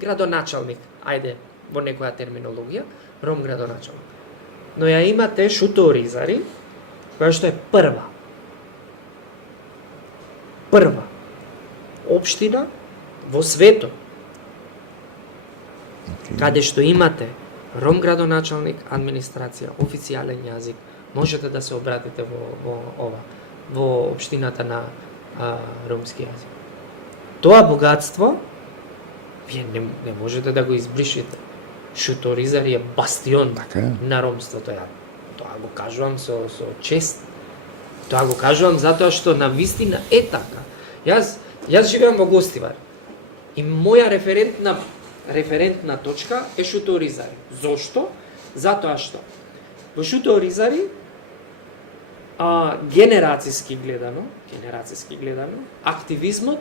градоначалник, ајде, во некоја терминологија, ром градоначалник. Но ја имате Шуто Оризари, која што е прва општина во светот, каде што имате ром градоначалник, администрација, официјален јазик, можете да се обратите во општината на ромски јазик. Тоа богатство вие не можете да го избришите. Шуто Оризари е бастион Така е. на ромството. Тоа го кажувам со чест. Тоа го кажувам затоа што на вистина е така. Јас живеам во Гостивар. И моја референтна точка е Шуто Оризари. Зошто? Затоа што во Шуто Оризари генерацијски гледано, активизмот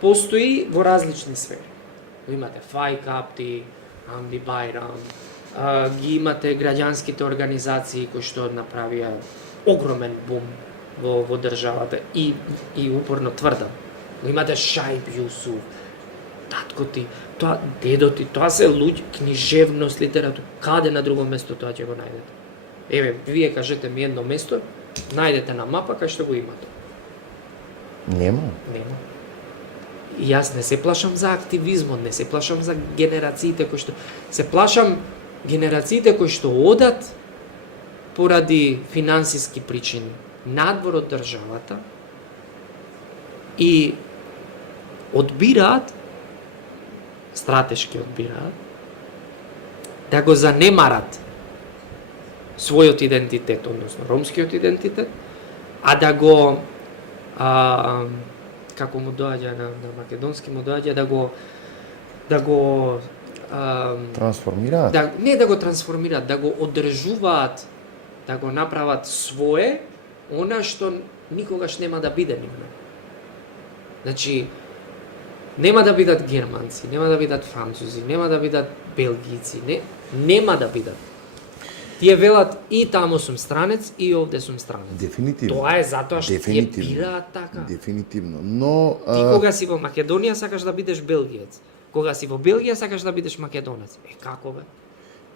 постои во различни сфери. Имате Фајк Апти, Амди Байрам, ги имате граѓанските организации кои што направија огромен бум во државата и упорно тврдам. Имате Шајб Јусуф, татко ти, тоа дедо ти, тоа се луѓе, книжевност, литература. Каде на друго место тоа ќе го најдете? Еве, вие кажете ми едно место, најдете на мапа кај што го имате. Нема. Нема. И јас не се плашам за активизмот, не се плашам за генерациите кои што се плашам генерациите кои што одат поради финансиски причини надвор од државата и одбираат, стратешки одбираат, да го занемарат својот идентитет, односно ромскиот идентитет, а да го како му доаѓа на македонски му доаѓа да го Трансформираат? не да го трансформираат, да го одржуваат, да го направат свое, она што никогаш нема да биде нивно. Значи, нема да бидат германци, нема да бидат французи, нема да бидат белгијци, нема да бидат. Тие велат и таму сум странец и овде сум странец. Дефинитивно. Тоа е затоа што тие бираат така. Дефинитивно. Но Ти кога си во Македонија сакаш да бидеш белгиец. Кога си во Белгија сакаш да бидеш македонец. Како бе?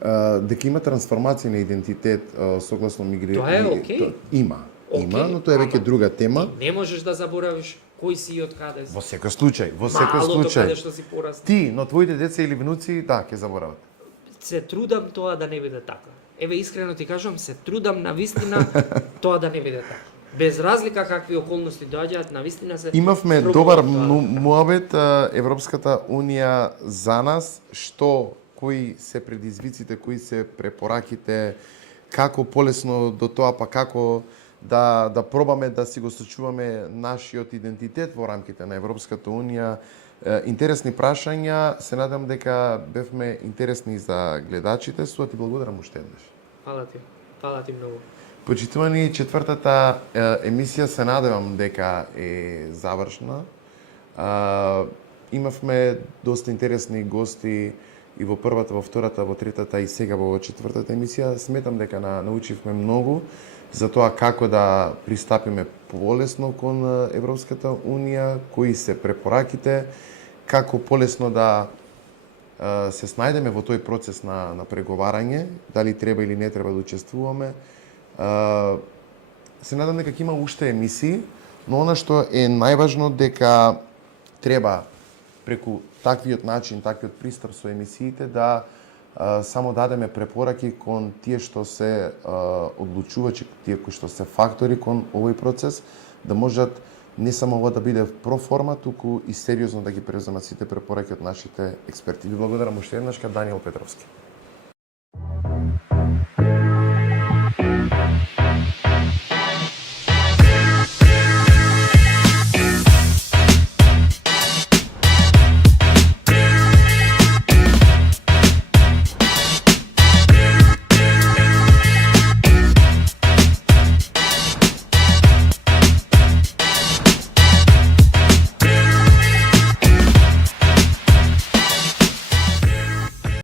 дека има трансформација на идентитет согласно Тоа е окей. Има, Окей, но тоа е веќе ама друга тема. Ти не можеш да заборавиш кој си и од каде си. Во секој случај, Малото каде што си порасна. Ти, но твоите деца или внуци, да, ќе заборават. Се трудам тоа да не биде така. Еве искрено ти кажам, се трудам на вистина тоа да не биде така. Без разлика какви околности доаѓаат, на вистина се Имавме пробувам добар тоа. муабет Европската унија за нас, кои се предизвиците, кои се препораките, како полесно до тоа, па како да пробаме да си го сочуваме нашиот идентитет во рамките на Европската унија. Интересни прашања, се надам дека бевме интересни за гледачите, со ти благодарам уште еднаш. Фала ти многу. Почитувани, четвртата емисија се надевам дека е завршна. Имавме доста интересни гости и во првата, во втората, во третата и сега во четвртата емисија. Сметам дека научивме многу за тоа како да пристапиме полесно кон Европската унија, кои се препораките, како полесно да се снајдеме во тој процес на преговарање, дали треба или не треба да учествуваме. Се надам дека ќе има уште емисии, но она што е најважно дека треба преку таквиот начин, таквиот пристап со емисиите да само дадеме препораки кон тие што се одлучувачи, тие кои што се фактори кон овој процес, да можат не само ова да биде проформа, туку и сериозно да ги преземат сите препораки од нашите експерти. Ви благодарам уште еднаш, Даниел Петровски.